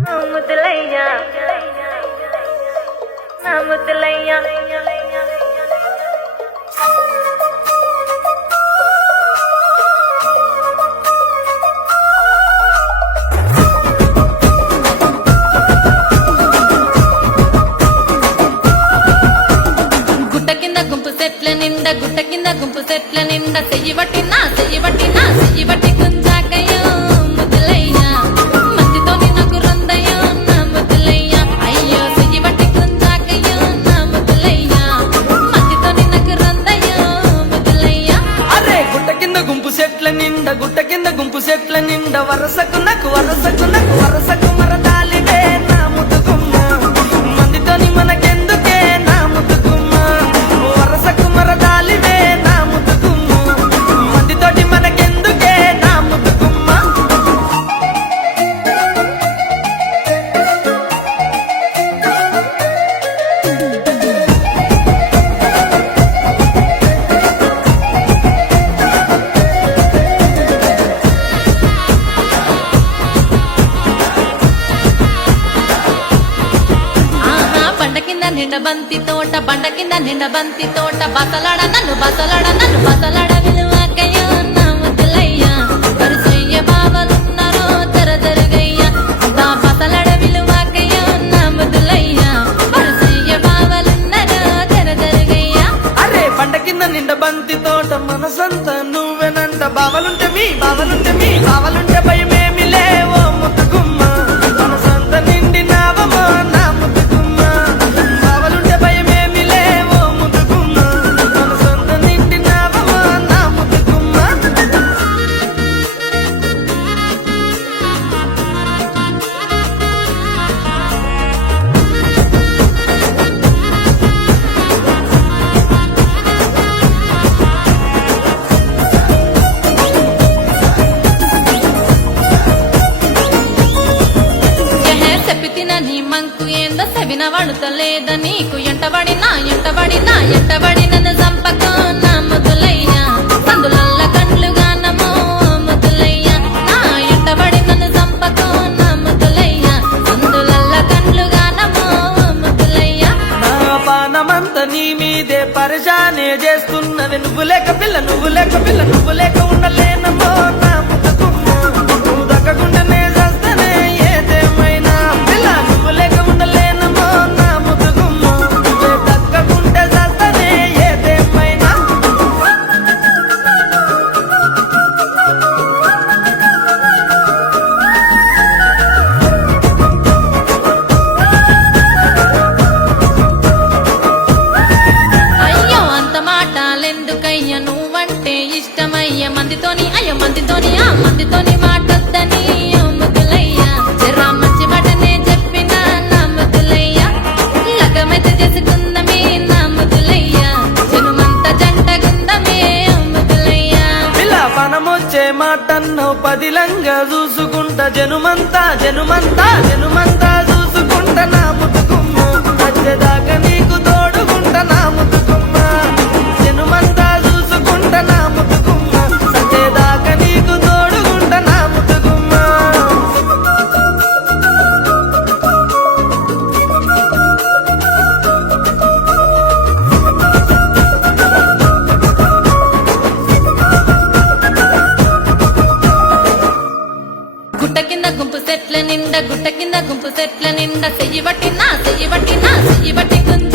ముద్దులయ్యా నా ముద్దులయ్యా గుట్ట కింద గుంపు సెట్ల నిండా చెయ్యి బట్టి గుంజాకయ్యో ముద్దులయ్యా మందితోని నాకు రందయ్యో నా ముద్దులయ్యా అయ్యో చెయ్యి బట్టి గుంజాకయ్యో నా ముద్దులయ్యా మందితోని నాకు రందయ్యో ముద్దులయ్యా అరే గుట్ట కింద గుంపు సెట్ల నిండా వరసకు మరదాలివే నా ముద్దుగుమ్మ మందితోని మనకెందుకే నా ముద్దుగుమ్మ వరసకు మరదాలివే నా ముద్దుగుమ్మ మందితోటి మనకెందుకే నా ముద్దుగుమ్మ ఆహా బండ కింద నిండ బంతి తోట బసలాడ విలువకయ్యో నా ముద్దులయ్యా వరుసయ్య బావలున్నారో తెరదరుగయ్యా బా బసలాడ విలువకయ్యో నా ముద్దులయ్యా వరుసయ్య బావలున్నారో తెరదరుగయ్యా అరే పంట కింద నిండ బంతి తోట మనసంతా నువ్వెనంట బావలుంటే భయమేమి లేవో ముద్దుగుమ్మ మనసంతా నిండినావమో నా ముద్దుగుమ్మ బావలుంటే భయమేమి లేవో ముద్దుగుమ్మ మనసంతా నిండినావమో నా ముద్దుగుమ్మ చెప్పిన నీ మంకు ఏందో సెవిన వడుతలేద నీకు ఎంటబడినా నన్ను చంపకో నా ముద్దులయ్యా సందులల్ల కండ్లుగానమో ముద్దులయ్యా నా ఎంటబడి నన్ను చంపకో నా ముద్దులయ్యా సందులల్ల కండ్లుగానమో ముద్దులయ్యా నా పానమంత నీ మీదే పరిశానే చేస్తున్నది నువ్వు లేక ఉండలేనమో నా ముద్దుగుమ్మ నువ్వు దక్కకుండానే చేస్తేనే ఏదేమైనా పిల్ల నువ్వు లేక ఉండలేనమో నా ముద్దుగుమ్మ నువ్వే దక్కకుంటే చేస్తేనే ఏదేమైనా అయ్యో అంత మాటలెందుకయ్య నువ్వంటే ఇష్టమయ్య మందితోని మాటొద్దని ఓ ముద్దులయ్యా జరా మంచి మాటనే చెప్పిన నా ముద్దులయ్యా లగమైతే చేసుకుందమే నా ముద్దులయ్యా జనుమంతా జంటగుందమే ఓ ముద్దులయ్యా పిల్ల పనమొచ్చే మాటన్నో పదిలంగా చూసుకుంటా జనుమంతా చూసుకుంటా నా ముద్దుగుమ్మ వచ్చేదాకా నీకు తోడుకుంటా నా ముద్దుగుమ్మ జనుమంతా చూసుకుంటా నా ముద్దుగుమ్మ సచ్చేదాకా నీకు తోడుకుంటా నా ముద్దుగుమ్మ గుట్ట కింద గుంపు సెట్ల నిండా చెయ్యి బట్టి గుంజ